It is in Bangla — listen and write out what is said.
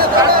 উঠবে